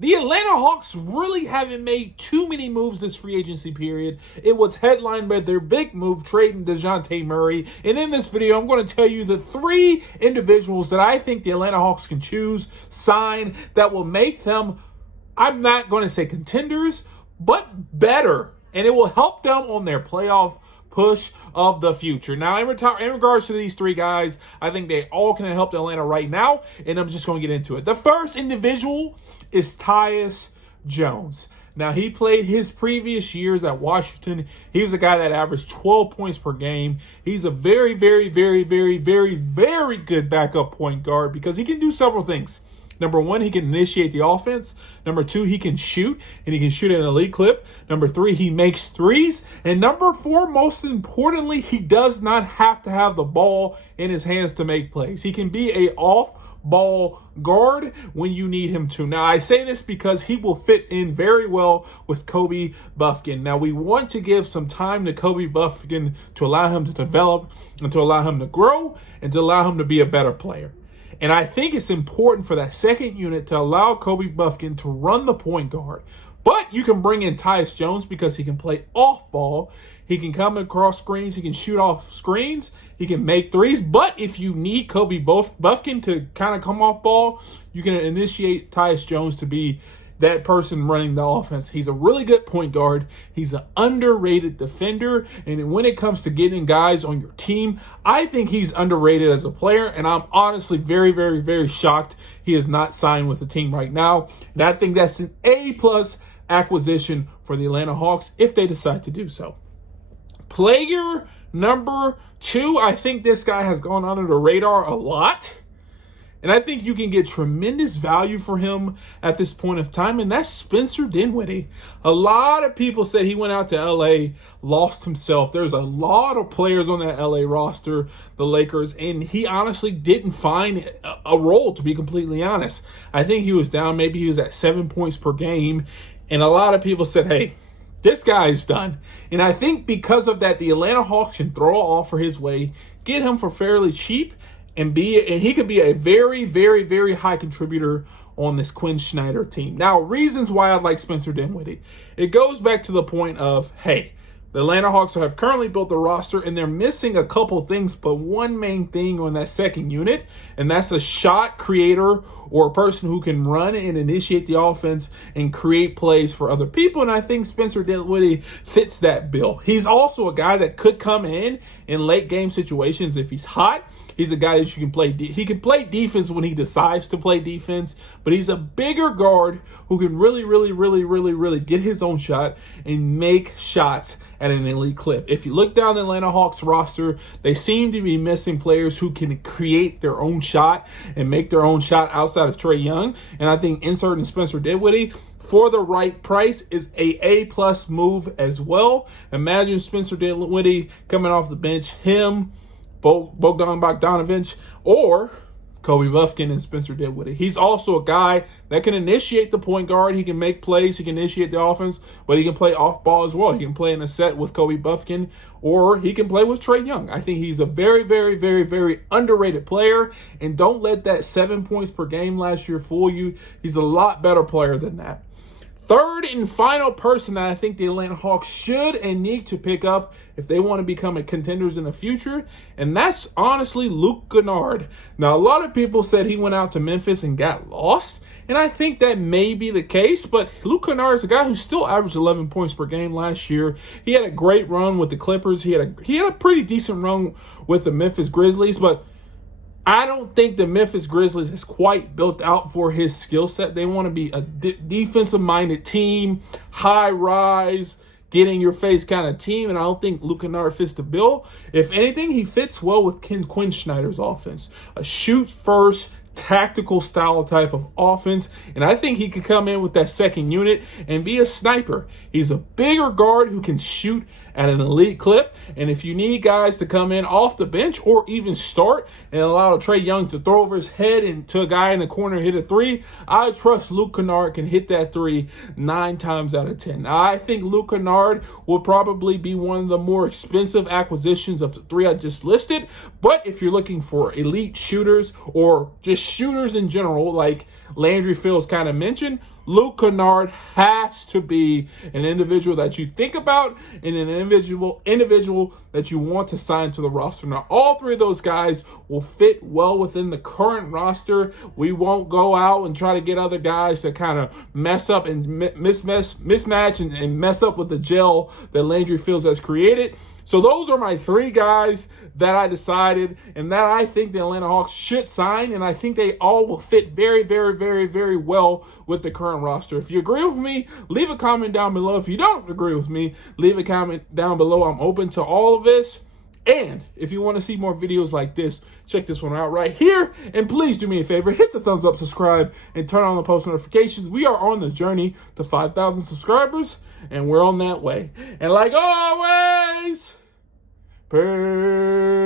The Atlanta Hawks really haven't made too many moves this free agency period. It was headlined by their big move, trading DeJounte Murray. And in this video, I'm going to tell you the 3 individuals that I think the Atlanta Hawks can choose, sign, that will make them, I'm not going to say contenders, but better. And it will help them on their playoff push of the future. Now, in regards to these 3 guys, I think they all can help Atlanta right now, and I'm just going to get into it. The first individual is Tyus Jones. Now, he played his previous years at Washington. He was a guy that averaged 12 points per game. He's a very, very, very, very, very, very good backup point guard because he can do several things. Number 1, he can initiate the offense. Number 2, he can shoot, and he can shoot at an elite clip. Number 3, he makes threes. And number 4, most importantly, he does not have to have the ball in his hands to make plays. He can be a off-ball guard when you need him to. Now, I say this because he will fit in very well with Kobe Buffkin. Now, we want to give some time to Kobe Buffkin to allow him to develop and to allow him to grow and to allow him to be a better player. And I think it's important for that second unit to allow Kobe Buffkin to run the point guard. But you can bring in Tyus Jones because he can play off ball. He can come across screens. He can shoot off screens. He can make threes. But if you need Kobe Buffkin to kind of come off ball, you can initiate Tyus Jones to be that person running the offense. He's a really good point guard. He's an underrated defender. And when it comes to getting guys on your team, I think he's underrated as a player. And I'm honestly very, very, very shocked he is not signed with the team right now. And I think that's an A+ acquisition for the Atlanta Hawks if they decide to do so. Player number 2, I think this guy has gone under the radar a lot. And I think you can get tremendous value for him at this point of time, and that's Spencer Dinwiddie. A lot of people said he went out to L.A., lost himself. There's a lot of players on that L.A. roster, the Lakers, and he honestly didn't find a role, to be completely honest. I think he was down. Maybe he was at 7 points per game, and a lot of people said, hey, this guy's done. And I think because of that, the Atlanta Hawks can throw an offer his way, get him for fairly cheap, and he could be a very, very, very high contributor on this Quinn Snyder team. Now, reasons why I like Spencer Dinwiddie. It goes back to the point of, hey, the Atlanta Hawks have currently built the roster, and they're missing a couple things, but one main thing on that second unit, and that's a shot creator or a person who can run and initiate the offense and create plays for other people, and I think Spencer Dinwiddie fits that bill. He's also a guy that could come in late game situations if he's hot. He's a guy that you can play. He can play defense when he decides to play defense, but he's a bigger guard who can really, really, really, really, really get his own shot and make shots at an elite clip. If you look down the Atlanta Hawks roster, they seem to be missing players who can create their own shot and make their own shot outside of Trae Young. And I think inserting Spencer Dinwiddie for the right price is a A+ move as well. Imagine Spencer Dinwiddie coming off the bench, him, Bogdan Bogdanovic, or Kobe Buffkin and Spencer Dinwiddie. He's also a guy that can initiate the point guard. He can make plays. He can initiate the offense, but he can play off ball as well. He can play in a set with Kobe Buffkin, or he can play with Trae Young. I think he's a very, very, very, very underrated player, and don't let that 7 points per game last year fool you. He's a lot better player than that. Third and final person that I think the Atlanta Hawks should and need to pick up if they want to become a contenders in the future, and that's honestly Luke Kennard. Now, a lot of people said he went out to Memphis and got lost, and I think that may be the case, but Luke Kennard is a guy who still averaged 11 points per game last year. He had a great run with the Clippers. He had a pretty decent run with the Memphis Grizzlies, but I don't think the Memphis Grizzlies is quite built out for his skill set. They want to be a defensive-minded team, high-rise, get-in-your-face kind of team, and I don't think Luke Kennard fits the bill. If anything, he fits well with Quinn Snyder's offense. A shoot-first, tactical style type of offense, and I think he could come in with that second unit and be a sniper. He's a bigger guard who can shoot at an elite clip, and if you need guys to come in off the bench or even start and allow Trae Young to throw over his head into a guy in the corner and hit a three, I trust Luke Kennard can hit that three 9 times out of 10. Now, I think Luke Kennard will probably be one of the more expensive acquisitions of the 3 I just listed, but if you're looking for elite shooters or just shooters in general, like Landry Fields kind of mentioned, Luke Kennard has to be an individual that you think about and an individual that you want to sign to the roster. Now, all three of those guys will fit well within the current roster. We won't go out and try to get other guys to kind of mess up and mismatch and mess up with the gel that Landry Fields has created. So those are my three guys that I decided and that I think the Atlanta Hawks should sign, and I think they all will fit very, very, very, very well with the current roster. If you agree with me, leave a comment down below. If you don't agree with me, leave a comment down below. I'm open to all of this. And if you want to see more videos like this, check this one out right here. And please do me a favor, hit the thumbs up, subscribe, and turn on the post notifications. We are on the journey to 5,000 subscribers, and we're on that way. And like always, peace.